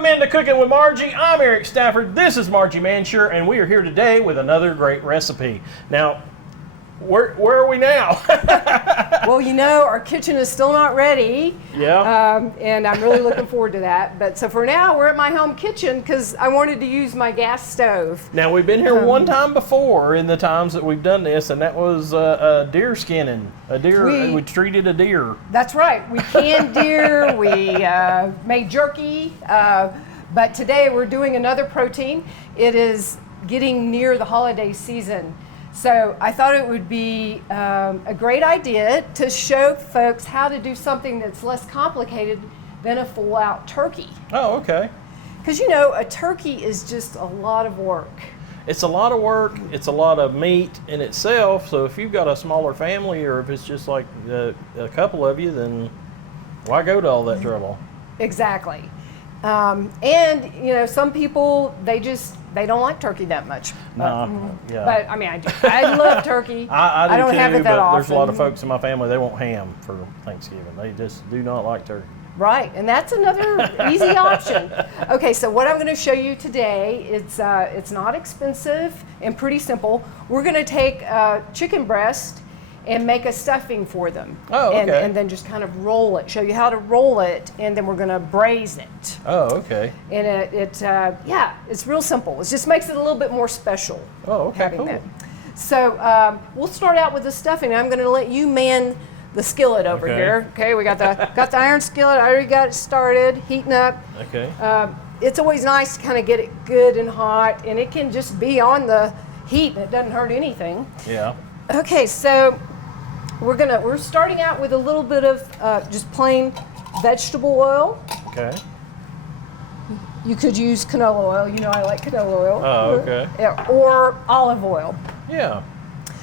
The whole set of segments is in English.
Welcome into Cooking with Margie. I'm Eric Stafford. This is Margie Mansure, and we are here today with another great recipe. Now, where are we now? Well, you know, our kitchen is still not ready. Yeah. And I'm really looking forward to that. But so for now, we're at my home kitchen because I wanted to use my gas stove. Now, we've been here one time before in the times that we've done this, and that was deer skinning. We treated a deer. That's right. We canned deer. We made jerky. But today we're doing another protein. It is getting near the holiday season. So I thought it would be a great idea to show folks how to do something that's less complicated than a full-out turkey. Oh, okay. Because, you know, a turkey is just a lot of work. It's a lot of work. It's a lot of meat in itself. So if you've got a smaller family, or if it's just like a couple of you, then why go to all that trouble? Exactly. And, you know, some people, they don't like turkey that much. No, yeah. But, I mean, I do. I love turkey. I do don't too, have it that but often. there's a lot of folks in my family, they want ham for Thanksgiving. They just do not like turkey. Right, and that's another easy option. Okay, so what I'm going to show you today, it's not expensive and pretty simple. We're going to take chicken breast and make a stuffing for them. Oh, okay. And then just kind of roll it, show you how to roll it, and then we're going to braise it. Oh, okay. And it's real simple. It just makes it a little bit more special. Oh, okay, having cool. that. So we'll start out with the stuffing. I'm going to let you man the skillet over here. Okay, we got the iron skillet. I already got it started, heating up. Okay. It's always nice to kind of get it good and hot, and it can just be on the heat, and it doesn't hurt anything. Yeah. Okay, so we're starting out with a little bit of just plain vegetable oil. Okay. You could use canola oil. You know I like canola oil. Oh, okay. Yeah, or olive oil. Yeah.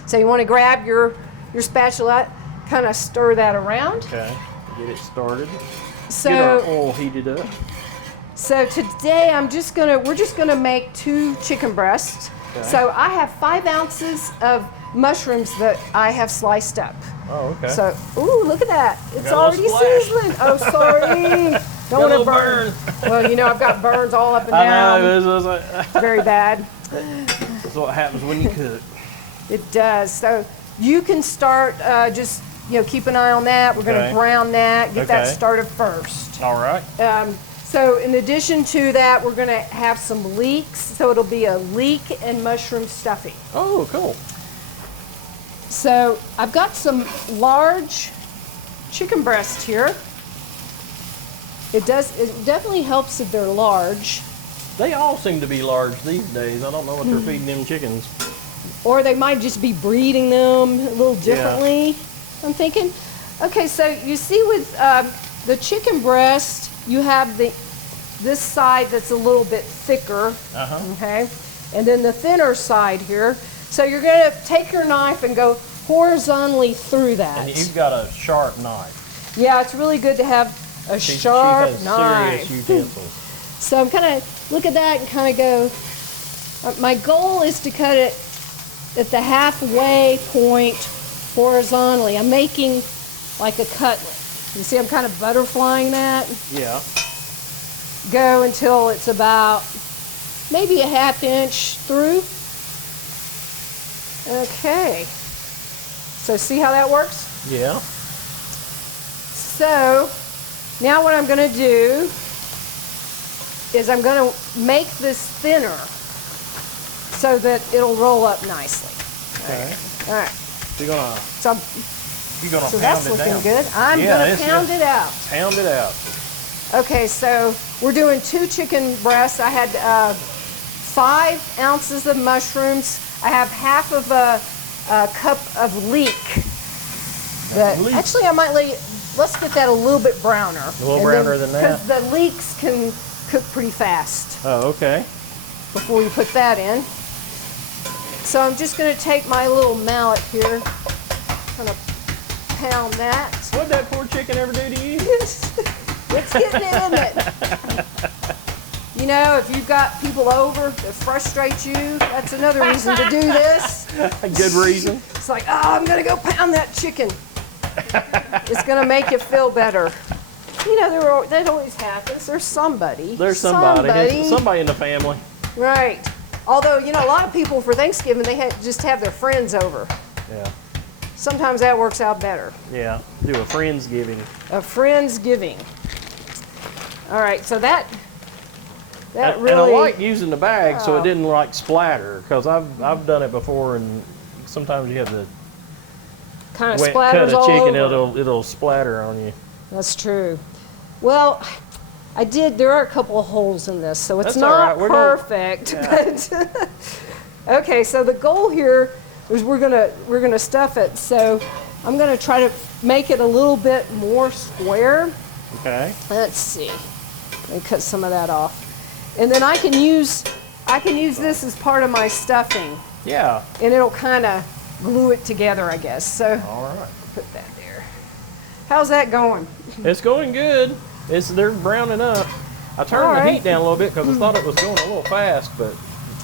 So you want to grab your spatula, kind of stir that around. Okay. Get it started. So, get our oil heated up. So today we're just gonna make 2 chicken breasts. Okay. So I have 5 ounces of mushrooms that I have sliced up. Oh, okay. So, ooh, look at that. It's got a little already splash. sizzling. Oh, sorry. Don't want to burn. Well, you know, I've got burns all up and down. I know. It's very bad. That's what happens when you cook. It does. So you can start just, you know, keep an eye on that. We're going to brown that, get that started first. All right. So in addition to that, we're going to have some leeks. So it'll be a leek and mushroom stuffing. Oh, cool. So I've got some large chicken breasts here. It definitely helps if they're large. They all seem to be large these days. I don't know what they're feeding them chickens. Or they might just be breeding them a little differently, I'm thinking. Okay, so you see with the chicken breast, you have this side that's a little bit thicker, okay? And then the thinner side here. So you're gonna take your knife and go horizontally through that. And you've got a sharp knife. Yeah, it's really good to have a sharp she has knife. serious utensils. So I'm kind of look at that and kind of go, my goal is to cut it at the halfway point horizontally. I'm making like a cutlet. You see I'm kind of butterflying that? Yeah. Go until it's about maybe a 1/2 inch through. Okay. So see how that works? Yeah. So now what I'm going to do is I'm going to make this thinner so that it'll roll up nicely. Okay. All right. You're gonna So pound that's it looking down. good. I'm going to pound it out. Pound it out. Okay, so we're doing 2 chicken breasts. I had 5 ounces of mushrooms. I have half of a cup of leek. Actually, I might let's get that a little bit browner. A little browner than that? Because the leeks can cook pretty fast Oh, okay. before you put that in. So I'm just going to take my little mallet here, kind of pound that. What'd that poor chicken ever do to you? It's getting in it. You know, if you've got people over that frustrate you, that's another reason to do this. A good reason. It's like, oh, I'm going to go pound that chicken. It's going to make you feel better. You know, that always happens. There's somebody. There's somebody in the family. Right. Although, you know, a lot of people for Thanksgiving, they just have their friends over. Yeah. Sometimes that works out better. Yeah. Do a Friendsgiving. A Friendsgiving. All right, so that really. And I like using the bag so it didn't like splatter, because I've done it before, and sometimes you have to kind of cut splatters a all chicken, over. it'll splatter on you. That's true. Well, there are a couple of holes in this, so it's That's all not right. perfect. But okay, so the goal here is we're gonna stuff it. So I'm gonna try to make it a little bit more square. Okay. Let's see. Let me cut some of that off. And then I can use this as part of my stuffing. Yeah. And it'll kind of glue it together, I guess. So All right. put that there. How's that going? It's going good. They're browning up. I turned the heat down a little bit because I thought it was going a little fast, but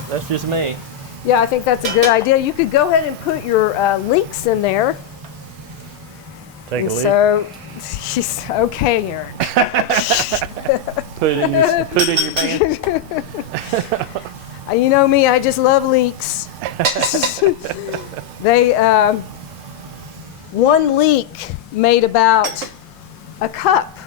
that's just me. Yeah, I think that's a good idea. You could go ahead and put your leeks in there. Take a leak. So, she's okay, Erin. Put it in your pan. You know me, I just love leeks. One leek made about a cup.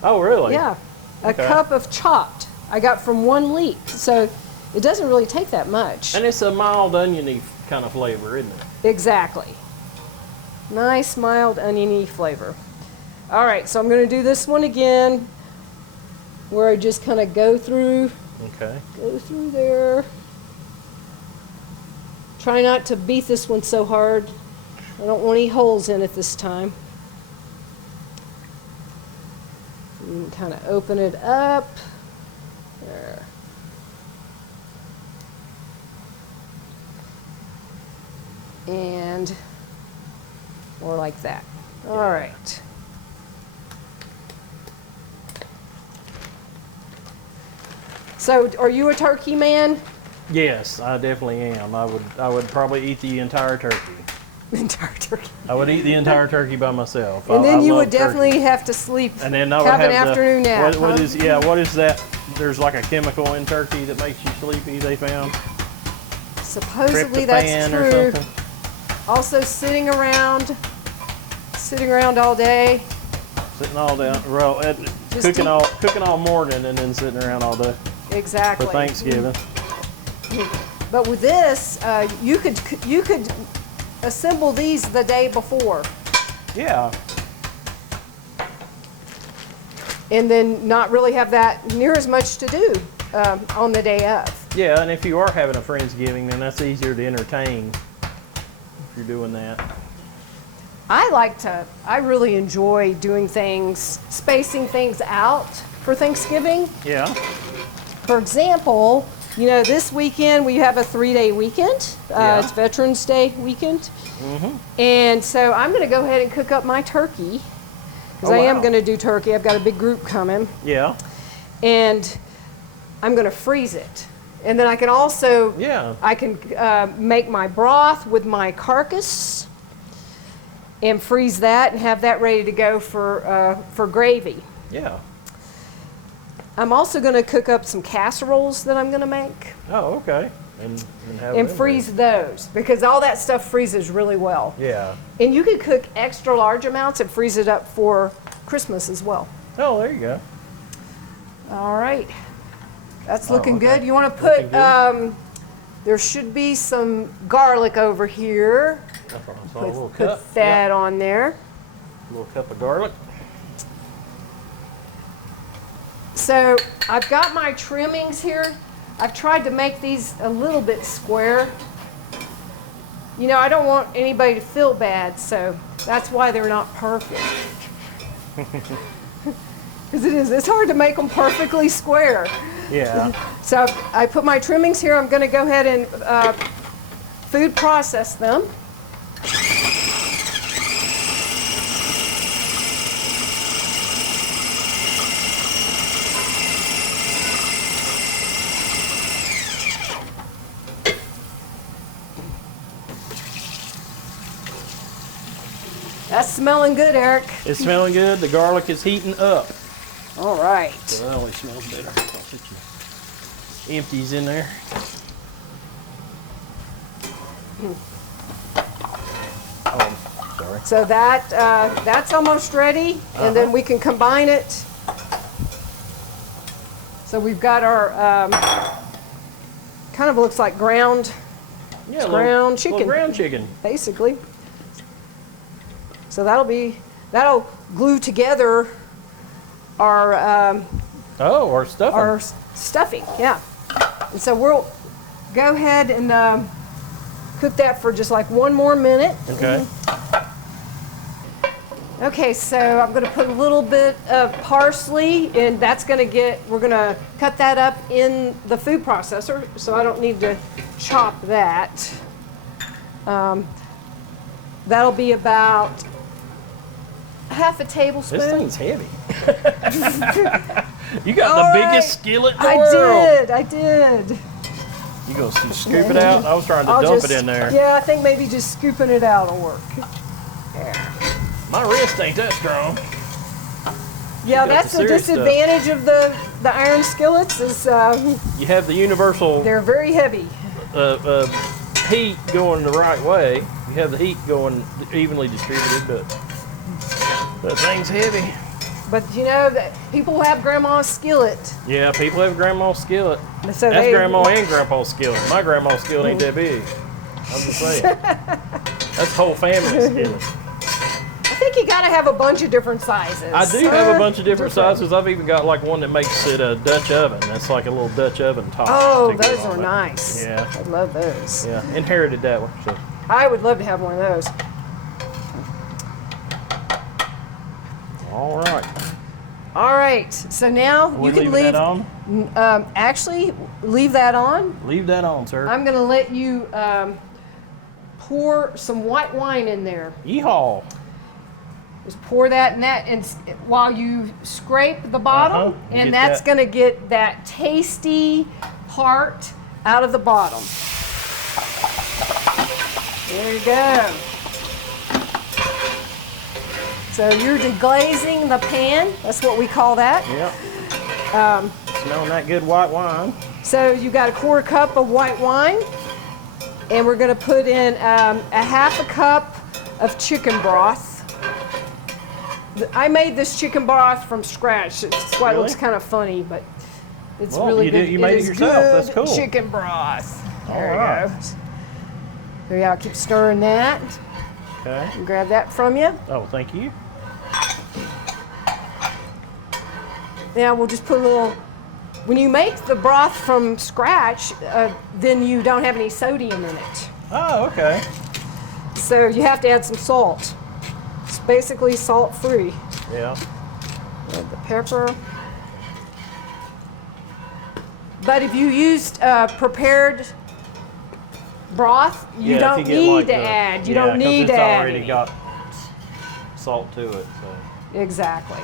Oh, really? Yeah, a cup of chopped. I got from one leek, so it doesn't really take that much. And it's a mild oniony kind of flavor, isn't it? Exactly. Nice, mild, oniony flavor. All right, so I'm going to do this one again, where I just kind of go through there. Try not to beat this one so hard. I don't want any holes in it this time. You can kind of open it up. There. And more like that. All right. So, are you a turkey man? Yes, I definitely am. I would probably eat the entire turkey. Entire turkey. I would eat the entire turkey by myself. And then I you love would definitely turkey. have to sleep. And then I would have an have afternoon nap. What is that? There's like a chemical in turkey that makes you sleepy, they found. Supposedly that's Tryptophan true. or something. Also sitting around all day. Sitting all day, cooking all morning and then sitting around all day Exactly. for Thanksgiving. But with this, you could assemble these the day before. Yeah. And then not really have that near as much to do on the day of. Yeah, and if you are having a Friendsgiving, then that's easier to entertain if you're doing that. I really enjoy doing things, spacing things out for Thanksgiving. Yeah. For example, you know, this weekend we have a 3-day weekend. Yeah. It's Veterans Day weekend. And so I'm going to go ahead and cook up my turkey, because I am going to do turkey. I've got a big group coming. Yeah. And I'm going to freeze it. And then I can also, I can make my broth with my carcass and freeze that and have that ready to go for gravy. Yeah. I'm also going to cook up some casseroles that I'm going to make. Oh, okay. And And freeze those, because all that stuff freezes really well. Yeah. And you could cook extra large amounts and freeze it up for Christmas as well. Oh, there you go. All right. That's looking okay. good. You want to put, there should be some garlic over here. That's what I saw, a little Put cup. that on there. A little cup of garlic. So I've got my trimmings here. I've tried to make these a little bit square. You know, I don't want anybody to feel bad, so that's why they're not perfect. Because it's hard to make them perfectly square. Yeah. So I put my trimmings here. I'm going to go ahead and food process them. That's smelling good, Eric. It's smelling good. The garlic is heating up. All right. So that always smells better. I'll put your empties in there. Oh, sorry. So that's almost ready, and then we can combine it. So we've got our kind of looks like ground chicken. Little ground chicken. Basically. So that'll glue together our our stuffing. our stuffing, yeah. And so we'll go ahead and cook that for just like 1 more minute. Okay. Okay, so I'm going to put a little bit of parsley, and we're going to cut that up in the food processor, so I don't need to chop that. That'll be about half a tablespoon. This thing's heavy. You got the biggest skillet in the world. I did. You gonna scoop it out? I was trying to dump it in there. Yeah, I think maybe just scooping it out will work. There. My wrist ain't that strong. Yeah, that's the disadvantage of the iron skillets is You have the universal they're very heavy. heat going the right way. You have the heat going evenly distributed, but that thing's heavy. But you know that people have grandma's skillet. Yeah, people have grandma's skillet. So That's grandma and grandpa's skillet. My grandma's skillet ain't that big. I'm just saying. That's whole family skillet. I think you got to have a bunch of different sizes. I do have a bunch of different sizes. I've even got like one that makes it a Dutch oven. That's like a little Dutch oven top. Oh, those are nice. Yeah. I love those. Yeah, inherited that one. So. I would love to have one of those. All right. All right. So now you can leave. That on? Actually, leave that on. Leave that on, sir. I'm going to let you pour some white wine in there. Yeehaw. Just pour that in that, and while you scrape the bottom, and that's going to get that tasty part out of the bottom. There you go. So you're deglazing the pan. That's what we call that. Yep. Smelling that good white wine. So you got a 1/4 cup of white wine, and we're going to put in a 1/2 cup of chicken broth. I made this chicken broth from scratch. That's why it looks kind of funny, but it's really good. You made it yourself. That's cool. Chicken broth. There All you go. There you go. Keep stirring that. Okay. And grab that from you. Oh, thank you. Now we'll just put a little. When you make the broth from scratch, then you don't have any sodium in it. Oh, okay. So you have to add some salt. It's basically salt-free. Yeah. Add the pepper. But if you used prepared broth, you don't need to add. You don't need to add. It's already got salt to it. So. Exactly.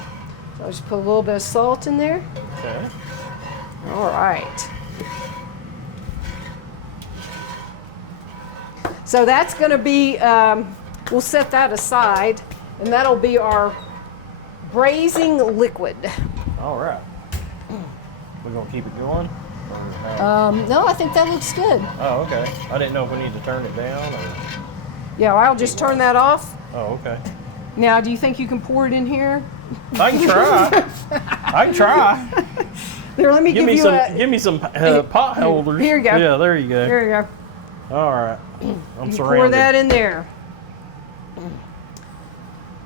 So I'll just put a little bit of salt in there. Okay. All right. So that's going to be, we'll set that aside, and that'll be our braising liquid. All right. We're going to keep it going? No, I think that looks good. Oh, okay. I didn't know if we need to turn it down or... Yeah, I'll just turn that off. Oh, okay. Now, do you think you can pour it in here? I can try. I can try. There, let me give you give me some pot holders. Here you go. Yeah, there you go. There you go. All right. I'm You surrounded. pour that in there.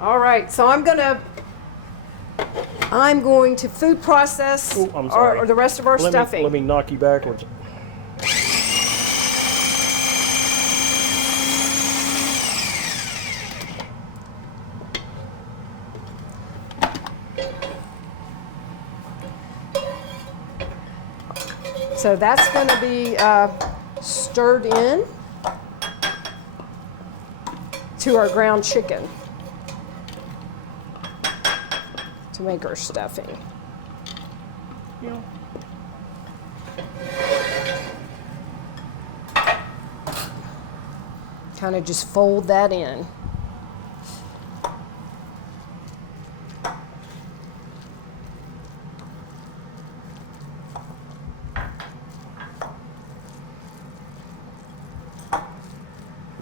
All right, so I'm going to food process Ooh, I'm sorry. or the rest of our stuffing. Let me knock you backwards. So that's going to be stirred in to our ground chicken to make our stuffing. Yeah. Kind of just fold that in.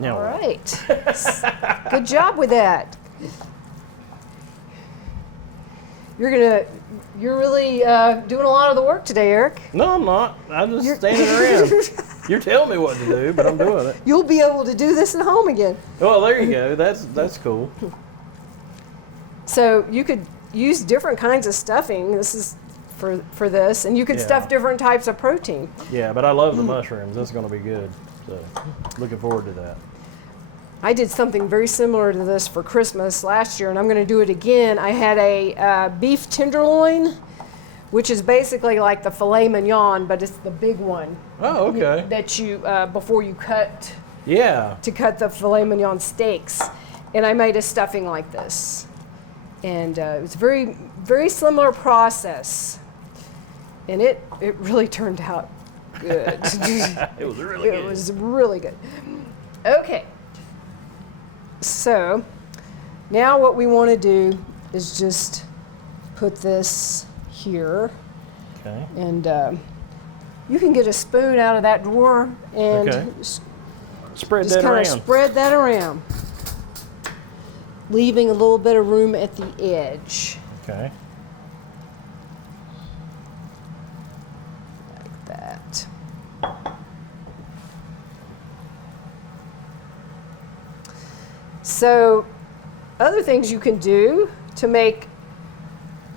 No. All right. Good job with that. You're really doing a lot of the work today, Eric. No, I'm not. I'm just standing around. You're telling me what to do, but I'm doing it. You'll be able to do this at home again. Well, there you go. That's cool. So you could use different kinds of stuffing. This is for this, and you could Yeah. stuff different types of protein. Yeah, but I love the mushrooms. That's going to be good. So, looking forward to that. I did something very similar to this for Christmas last year, and I'm going to do it again. I had a beef tenderloin, which is basically like the filet mignon, but it's the big one. Oh, okay. That you before you cut Yeah. to cut the filet mignon steaks, and I made a stuffing like this, and it was very very similar process, and it really turned out good. It was really good. It was really good. Okay. So now what we want to do is just put this here, Okay. and you can get a spoon out of that drawer and Okay. Spread just that kind around. of spread that around, leaving a little bit of room at the edge, Okay. like that. So, other things you can do to make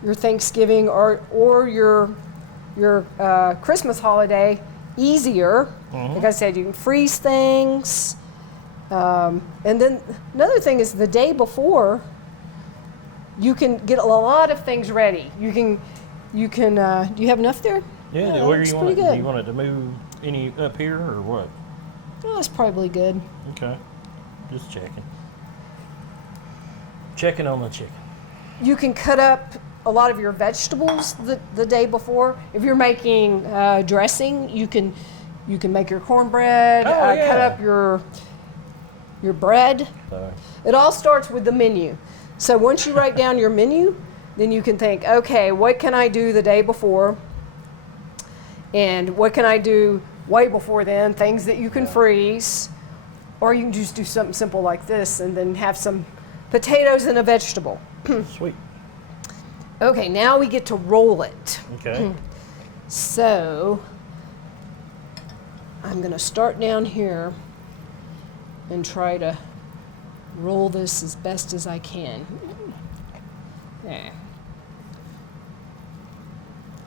your Thanksgiving or your Christmas holiday easier. Like I said, you can freeze things, and then another thing is the day before. You can get a lot of things ready. You can. Do you have enough there? Yeah. that Where looks you want it? pretty Do good. you want it to move any up here or what? Oh, that's probably good. Okay. Just checking. Checking on the chicken. You can cut up a lot of your vegetables the day before. If you're making dressing, you can make your cornbread. Oh, Cut yeah. up your bread. So, It all starts with the menu. So once you write down your menu, then you can think, okay, what can I do the day before? And what can I do way before then? Things that you can freeze. Or you can just do something simple like this and then have some potatoes and a vegetable. sweet. Okay, now we get to roll it. Okay. So I'm going to start down here and try to roll this as best as I can. There.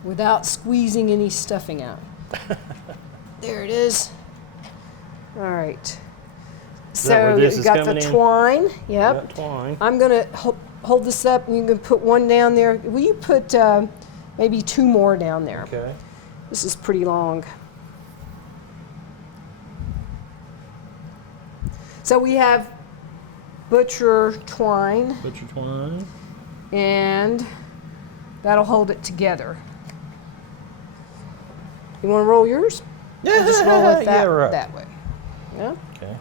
Without squeezing any stuffing out. There it is. All right. that So where this you is got the coming in? twine. Yep. Got twine. I'm going to hold this up, and you can put one down there. Will you put maybe two more down there? Okay. This is pretty long. So we have butcher twine, Butcher twine. and that'll hold it together. You want to roll yours? Yeah. Just roll it yeah, right. that way. Yeah. Okay.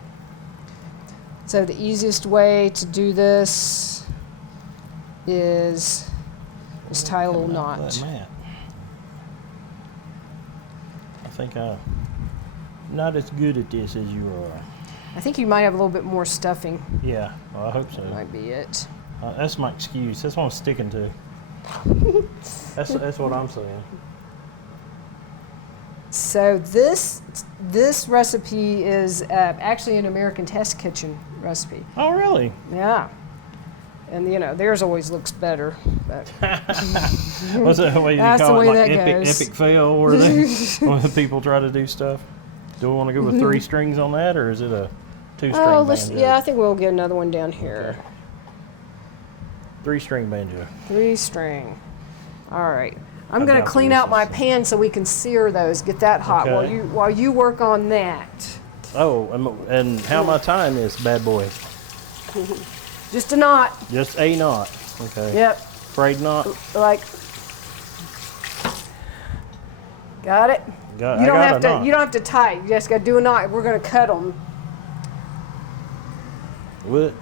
So the easiest way to do this is just tie a little Coming off knot. that mat. I think I'm not as good at this as you are. I think you might have a little bit more stuffing. Yeah, well, I hope so. Might be it. That's my excuse. That's what I'm sticking to. That's what I'm saying. So this recipe is actually an American Test Kitchen recipe. Oh, really? Yeah. And theirs always looks better. But What's that way you That's call the it? way Like that epic, goes. epic fail, where when people try to do stuff? Do we want to go with 3 strings on that, or is it a 2-string oh, banjo? yeah, I think we'll get another one down here. Okay. 3-string banjo. 3-string. All right. I'm I'm going to down for clean this out my one. pan so we can sear those. Get that hot Okay. while you work on that. Oh, and how my time is, bad boy? Just a knot. Just a knot. Okay. Yep. Frayed knot. Like. Got it. Got, You I don't got have a to. knot. You don't have to tie. You just got to do a knot. We're going to cut them. What?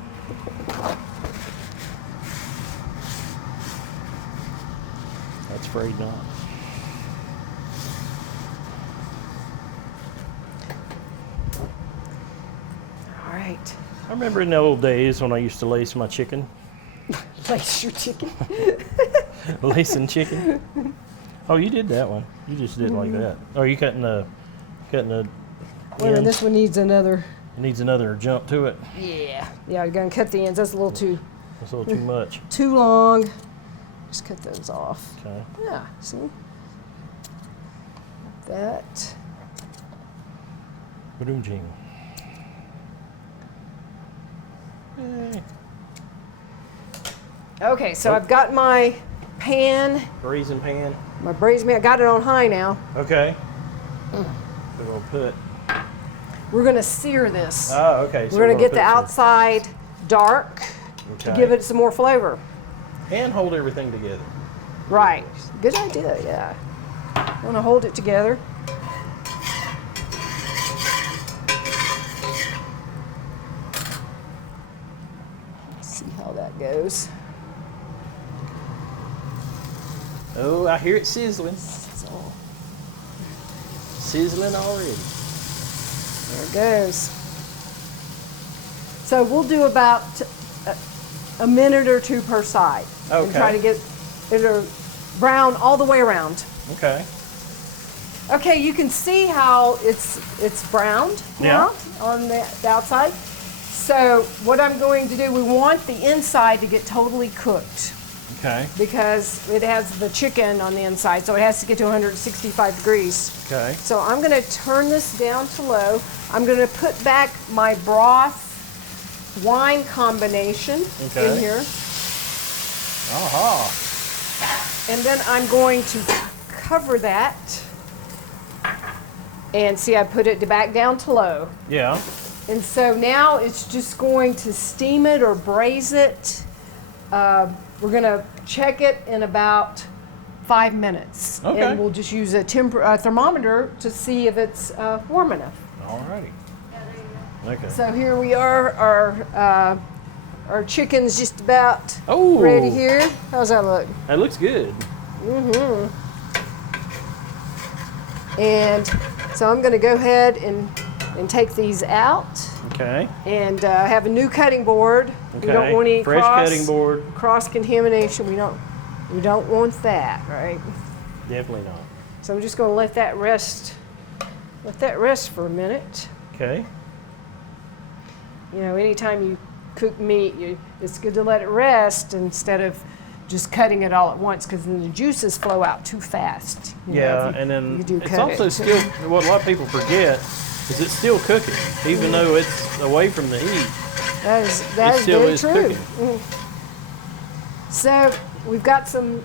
That's frayed knot. All right. right. I remember in the old days when I used to lace my chicken. Lace your chicken. Lacing chicken. Oh, you did that one. You just did like that. Oh, you cutting the Well, and this one needs another. It needs another jump to it. Yeah. Yeah, you're gonna cut the ends. That's a little too. That's a little too much. Too long. Just cut those off. Okay. Yeah. See. That. Ba-doom jing. Yay. Okay, so I've got my pan, Braising pan. my braised meat. I got it on high now. Okay. So we'll put. We're gonna sear this. Oh, okay. So We're gonna get put the some- outside dark to give it some more flavor. And hold everything together. Right. Good idea. Yeah. I want to hold it together. Let's see how that goes. Oh, I hear it sizzling. So Sizzling already. there it goes. So we'll do about a minute or two per side. And Okay. try to get it brown all the way around. Okay. Okay, you can see how it's browned now on the outside. So what I'm going to do, we want the inside to get totally cooked Okay. because it has the chicken on the inside, so it has to get to 165 degrees. Okay. So I'm going to turn this down to low. I'm going to put back my broth wine combination Okay. in here. Aha. And then I'm going to cover that. And see, I put it back down to low. Yeah. And so now it's just going to steam it or braise it. We're going to check it in about 5 minutes. Okay. And we'll just use a thermometer to see if it's warm enough. Alrighty. Okay. So here we are. Our chicken's just about Oh. ready here. How's that look? That looks good. And so I'm going to go ahead and take these out Okay. and have a new cutting board. Okay. We don't want any fresh cutting board. cross contamination. We don't want that, right? Definitely not. So I'm just going to let that rest. Let that rest for a minute. Okay. You know, anytime you cook meat, it's good to let it rest instead of just cutting it all at once, because then the juices flow out too fast. You know, Yeah, if you- and then you do it's cut also it. still what a lot of people forget is it's still cooking, even though it's away from the heat. That is still very is true. cooking. So we've got some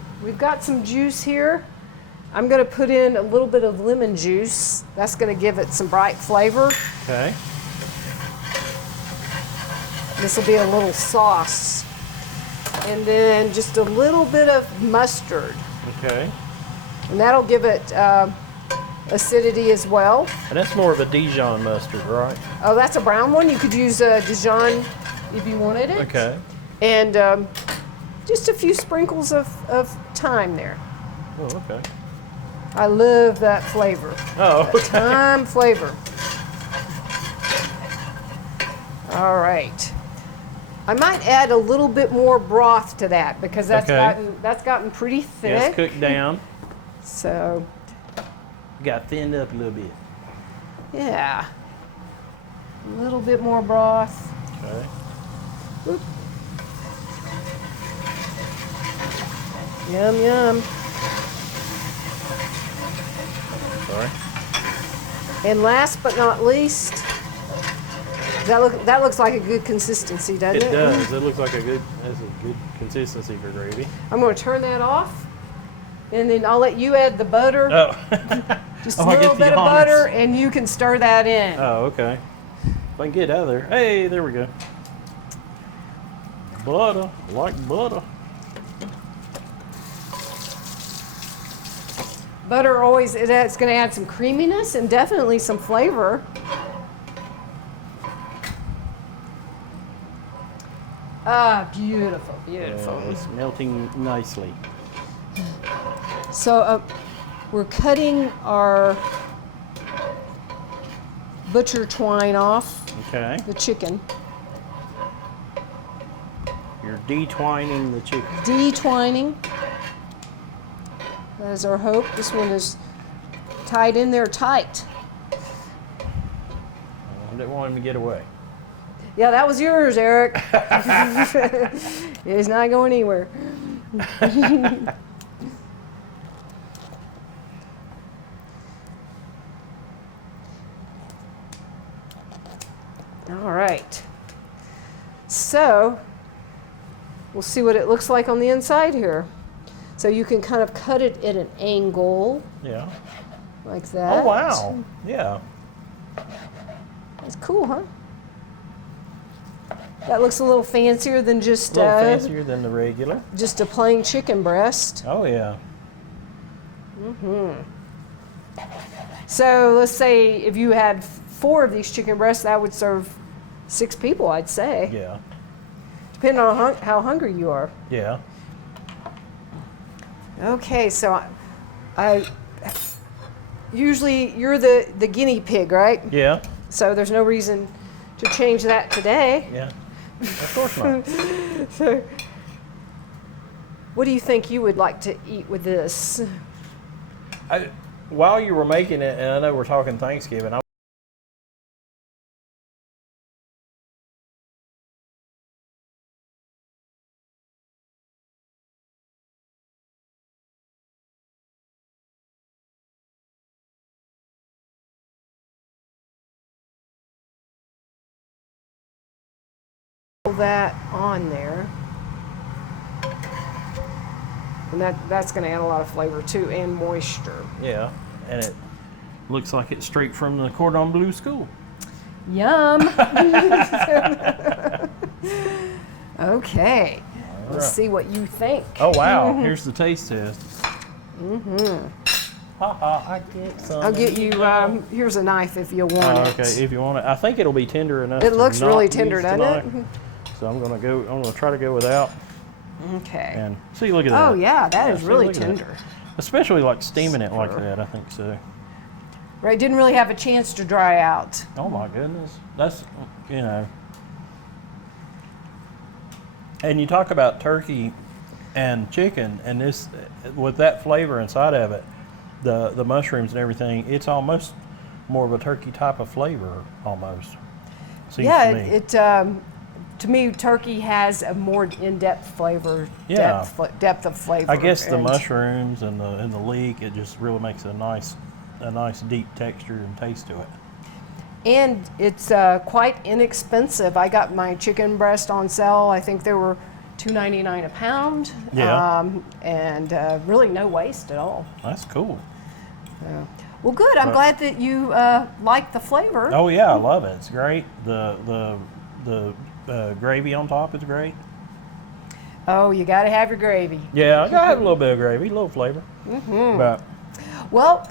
juice here. I'm going to put in a little bit of lemon juice. That's going to give it some bright flavor. Okay. This will be a little sauce. And then just a little bit of mustard. Okay. And that'll give it acidity as well. And that's more of a Dijon mustard, right? Oh, that's a brown one. You could use a Dijon if you wanted it. Okay. And just a few sprinkles of thyme there. Oh, okay. I love that flavor. Oh, okay. Thyme flavor. All right. I might add a little bit more broth to that because that's gotten pretty thick. Yeah, it's cooked down. So, Got thinned up a little bit. yeah. A little bit more broth. Okay. Oop. Yum, yum. Sorry. And last but not least, that looks like a good consistency, doesn't it? It does. It looks like that's a good consistency for gravy. I'm going to turn that off, and then I'll let you add the butter. Oh. Just Oh, a I get little the bit of honors. butter, and you can stir that in. Oh, okay. If I can get out of there. Hey, there we go. Butter, like butter. Butter always, it's going to add some creaminess and definitely some flavor. Ah, beautiful, beautiful. It's melting nicely. So we're cutting our butcher twine off. Okay. the chicken. You're detwining the chicken. Detwining. That is our hope. This one is tied in there tight. I didn't want him to get away. Yeah, that was yours, Eric. It's not going anywhere. All right. So, we'll see what it looks like on the inside here. So you can kind of cut it at an angle, Yeah. like that. Oh, wow. Yeah. That's cool, huh? That looks a little fancier than just A little fancier than the regular. just a plain chicken breast. Oh, yeah. So let's say if you had 4 of these chicken breasts, that would serve 6 people, I'd say. Yeah. Depending on how hungry you are. Yeah. Okay, so I usually you're the guinea pig, right? Yeah. So there's no reason to change that today. Yeah. Of course not. So, what do you think you would like to eat with this? While you were making it, and I know we're talking Thanksgiving, That on there, and that's going to add a lot of flavor too, and moisture. yeah, and it looks like it's straight from the Cordon Bleu school. Yum. Okay, let's see what you think. Oh wow! Here's the taste test. I get some. I'll get you. Here's a knife if you want it. Okay, if you want it, I think it'll be tender enough. It to looks not really use tender, the doesn't it? knife. So I'm gonna try to go without. Okay. And see, look at that. Oh yeah, that is see, really look at that. tender. Especially like steaming it like Super. that. I think so. Right, didn't really have a chance to dry out. Oh my goodness, that's you know. And you talk about turkey and chicken, and this with that flavor inside of it, the mushrooms and everything, it's almost more of a turkey type of flavor almost. Seems Yeah, to me. it to me turkey has a more in-depth flavor. Yeah. Depth of flavor. I guess the and- mushrooms and the leek, it just really makes a nice deep texture and taste to it. And it's quite inexpensive. I got my chicken breast on sale. I think they were $2.99 a pound. Yeah. And really no waste at all. That's cool. Well, good. I'm Right. glad that you like the flavor. Oh yeah, I love it. It's great. The gravy on top is great. Oh, you got to have your gravy. Yeah, I gotta have a little bit of gravy, a little flavor. But Well,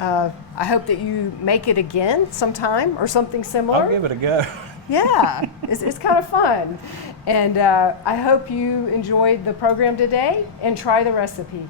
I hope that you make it again sometime or something similar. I'll give it a go. Yeah, it's kind of fun. And I hope you enjoyed the program today and try the recipe.